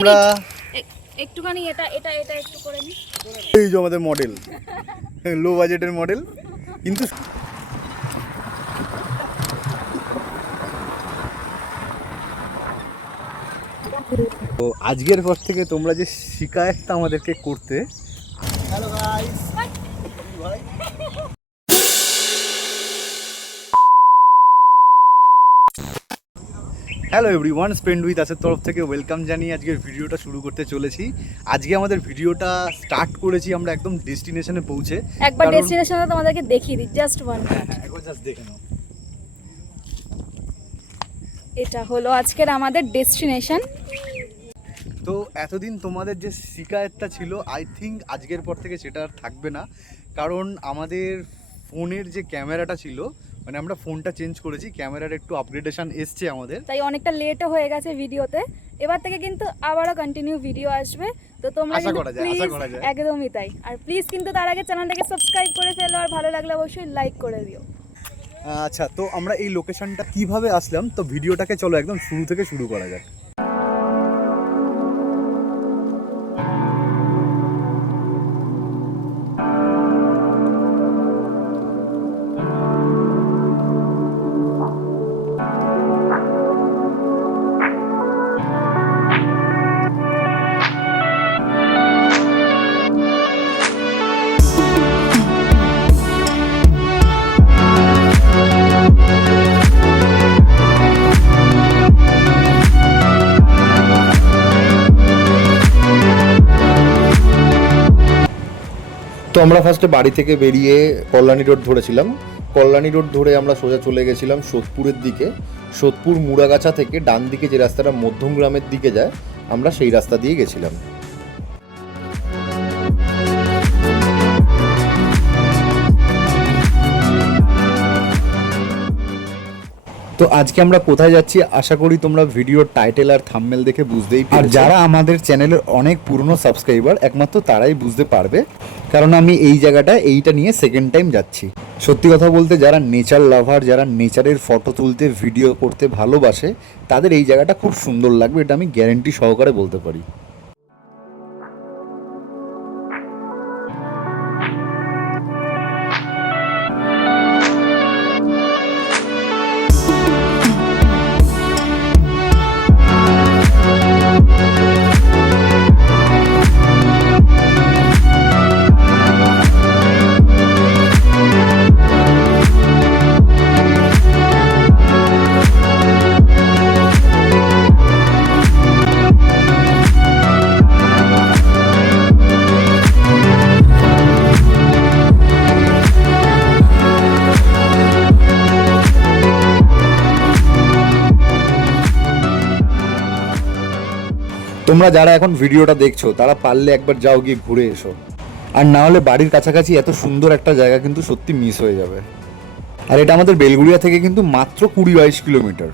আমরা একটুখানি এটা এটা এটা একটু করে নি। এই যে আমাদের মডেল, লো বাজেটের মডেল, কিন্তু তো আজকের পর থেকে তোমরা যে শিকায়তটা আমাদেরকে করতে, hello guys, hello everyone, spend with আসের তরফ থেকে ওয়েলকাম জানিয়ে আজকের ভিডিওটা শুরু করতে চলেছি। আজকে আমাদের ভিডিওটা স্টার্ট করেছি আমরা একদম ডেস্টিনেশনে পৌঁছে। একবার ডেস্টিনেশনটা তোমাদেরকে দেখিয়ে দিই, জাস্ট ওয়ান। একবার জাস্ট দেখে নাও। এটা হলো আজকের আমাদের ডেস্টিনেশন। তো এতদিন তোমাদের যে শিকায়তটা ছিল, আই থিঙ্ক আজকের পর থেকে সেটা আর থাকবে না। কারণ আমাদের ফোনের যে ক্যামেরাটা ছিল, মানে আমরা ফোনটা চেঞ্জ করেছি, ক্যামেরার একটু আপগ্রেডেশন এসছে আমাদের, তাই অনেকটা লেটও হয়ে গেছে ভিডিওতে। এবার থেকে কিন্তু আবারও কন্টিনিউ ভিডিও আসবে, তো তোমরা আশা করা যায়, আশা করা যায়। একদমই তাই। আর প্লিজ কিন্তু তার আগে চ্যানেলটাকে সাবস্ক্রাইব করে ফেলো, আর ভালো লাগলে অবশ্যই লাইক করে দিও। আচ্ছা, তো আমরা এই লোকেশনটা কিভাবে আসলাম, তো ভিডিওটাকে চলো একদম শুরু থেকে শুরু করা যাক। তো আমরা ফার্স্টে বাড়ি থেকে বেরিয়ে কল্যাণী রোড ধরেছিলাম। কল্যাণী রোড ধরে আমরা সোজা চলে গেছিলাম সোদপুরের দিকে। সোদপুর মুড়াগাছা থেকে ডান দিকে যে রাস্তাটা মধ্যমগ্রামের দিকে যায়, আমরা সেই রাস্তা দিয়ে গেছিলাম। তো আজকে আমরা কোথায় যাচ্ছি আশা করি তোমরা ভিডিওর টাইটেল আর থাম্বনেল দেখে বুঝতেই পারছো। আর যারা আমাদের চ্যানেলের অনেক পুরনো সাবস্ক্রাইবার, একমাত্র তারাই বুঝতে পারবে, কারণ আমি এই জায়গাটা এইটা নিয়ে সেকেন্ড টাইম যাচ্ছি। সত্যি কথা বলতে, যারা নেচার লাভার, যারা নেচারের ফটো তুলতে ভিডিও করতে ভালোবাসে, তাদের এই জায়গাটা খুব সুন্দর লাগবে, এটা আমি গ্যারেন্টি সহকারে বলতে পারি। তোমরা যারা এখন ভিডিওটা দেখছো, তারা পারলে একবার যাও, গিয়ে ঘুরে এসো। আর না হলে বাড়ির কাছাকাছি এত সুন্দর একটা জায়গা কিন্তু সত্যি মিস হয়ে যাবে। আর এটা আমাদের বেলগুড়িয়া থেকে কিন্তু মাত্র 20-22 কিলোমিটার।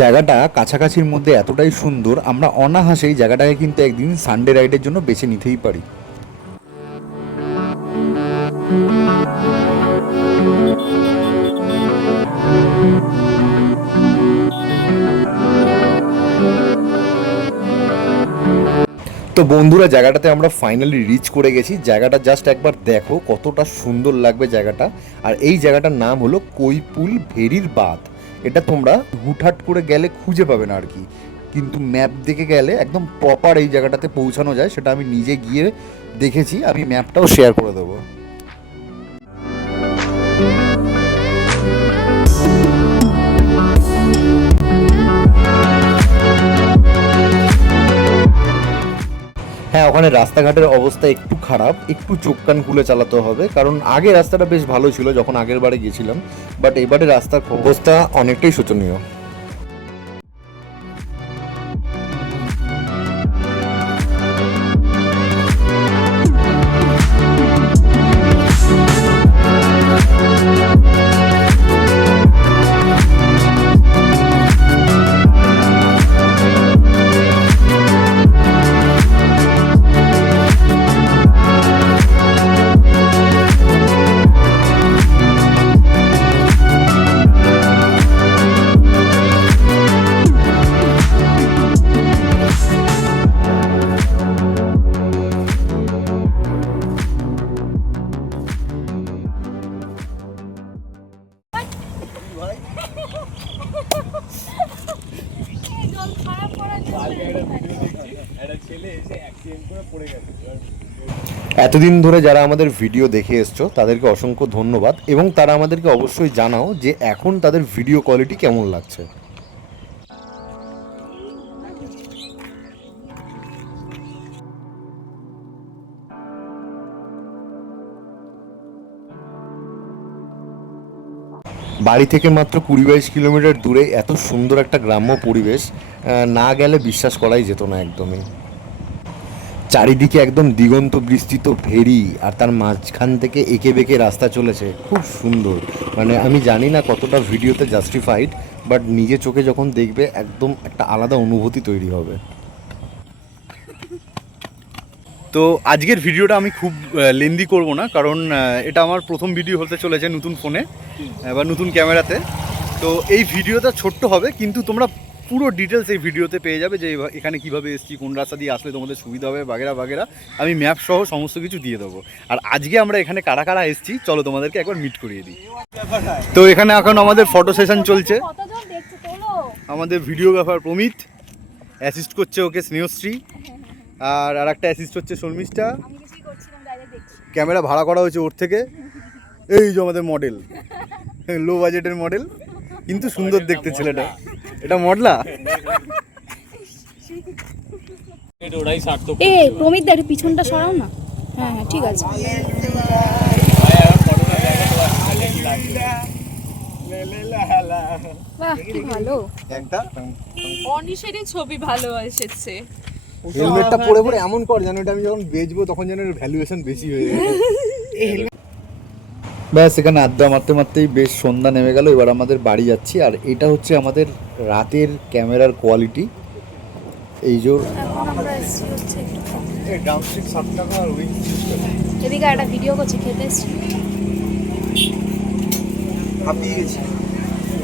জায়গাটা কাছাকাছির মধ্যে এতটাই সুন্দর, আমরা অনায়াসেই জায়গাটাকে কিন্তু একদিন সানডে রাইডের জন্য বেছে নিতেই পারি। তো বন্ধুরা, জায়গাটাতে আমরা ফাইনালি রিচ করে গেছি। জায়গাটা জাস্ট একবার দেখো কতটা সুন্দর লাগবে জায়গাটা। আর এই জায়গাটার নাম হলো কৈপুল ভেরির বাঁধ। এটা তোমরা হুটহাট করে গেলে খুঁজে পাবে না আর কি, কিন্তু ম্যাপ দেখে গেলে একদম প্রপার এই জায়গাটাতে পৌঁছানো যায়। সেটা আমি নিজে গিয়ে দেখেছি, আমি ম্যাপটাও শেয়ার করে দেবো। হ্যাঁ, ওখানে রাস্তাঘাটের অবস্থা একটু খারাপ, একটু চোখ কান খুলে চালাতে হবে, কারণ আগে রাস্তাটা বেশ ভালো ছিল যখন আগের বারে গেছিলাম, বাট এবারে রাস্তার অবস্থা অনেকটাই শোচনীয়। এতদিন ধরে যারা আমাদের ভিডিও দেখে এসছো তাদেরকে অসংখ্য ধন্যবাদ, এবং তারা আমাদেরকে অবশ্যই জানাও যে এখন তাদের ভিডিও কোয়ালিটি কেমন লাগছে। বাড়ি থেকে মাত্র 20-22 কিলোমিটার দূরে এত সুন্দর একটা গ্রাম্য পরিবেশ না গেলে বিশ্বাস করাই যেত না একদমই। চারিদিকে একদম দিগন্ত বিস্তৃত ভেরি, আর তার মাঝখান থেকে এঁকে বেঁকে রাস্তা চলেছে, খুব সুন্দর। মানে আমি জানি না কতটা ভিডিওতে জাস্টিফাইড, বাট নিজে চোখে যখন দেখবে একদম একটা আলাদা অনুভূতি তৈরি হবে। তো আজকের ভিডিওটা আমি খুব লেন্দি করব না, কারণ এটা আমার প্রথম ভিডিও হতে চলেছে নতুন ফোনে বা নতুন ক্যামেরাতে। তো এই ভিডিওটা ছোট্ট হবে, কিন্তু তোমরা পুরো ডিটেলস এই ভিডিওতে পেয়ে যাবে, যে এখানে কীভাবে এসেছি, কোন রাস্তা দিয়ে আসলে তোমাদের সুবিধা হবে, বাগেরা বাগেরা। আমি ম্যাপ সহ সমস্ত কিছু দিয়ে দেবো। আর আজকে আমরা এখানে কারা কারা এসেছি চলো তোমাদেরকে একবার মিট করিয়ে দিই। তো এখানে এখন আমাদের ফটো সেশন চলছে। আমাদের ভিডিওগ্রাফার প্রমিত অ্যাসিস্ট করছে ওকে স্নেহশ্রী, আর একটা অ্যাসিস্ট হচ্ছে শর্মিষ্ঠা। ক্যামেরা ভাড়া করা হয়েছে ওর থেকে। এই যে আমাদের মডেল, লো বাজেটের মডেল, কিন্তু সুন্দর দেখতে ছেলেটা। এটা মডলা। এ প্রমিত দা একটু পিছনটা সরাও না। হ্যাঁ হ্যাঁ ঠিক আছে। বাহ কি ভালো, একটা অনিশেরই ছবি ভালো এসেছে। হেলমেটটা পরে পরে এমন কর যেন এটা আমি যখন বেচবো তখন যেন এর ভ্যালুয়েশন বেশি হয়ে যায়। ব্যাস এখানে আড্ডা মারতে মারতেই বেশ সন্ধ্যা নেমে গেল। এবার আমাদের বাড়ি যাচ্ছি। আর এটা হচ্ছে আমাদের রাতের ক্যামেরার কোয়ালিটি। এই যে এখন আমরা এসেছি হচ্ছে এদিকে একটা ভিডিও করছি, খেতে এসেছি।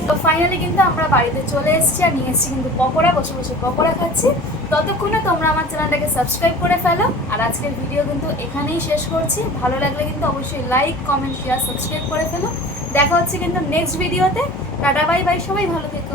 তো ফাইনালি কিন্তু আমরা বাড়িতে চলে এসেছি, আর নিয়ে এসেছি কিন্তু পকোড়া। বসে বসে পকোড়া খাচ্ছি। ততক্ষণে তোমরা আমার চ্যানেলটাকে সাবস্ক্রাইব করে ফেলো। আর আজকের ভিডিও কিন্তু এখানেই শেষ করছি। ভালো লাগলে কিন্তু অবশ্যই লাইক, কমেন্ট, শেয়ার, সাবস্ক্রাইব করে ফেলো। দেখা হচ্ছে কিন্তু নেক্সট ভিডিওতে। টাটা বাই বাই, সবাই ভালো থেকো।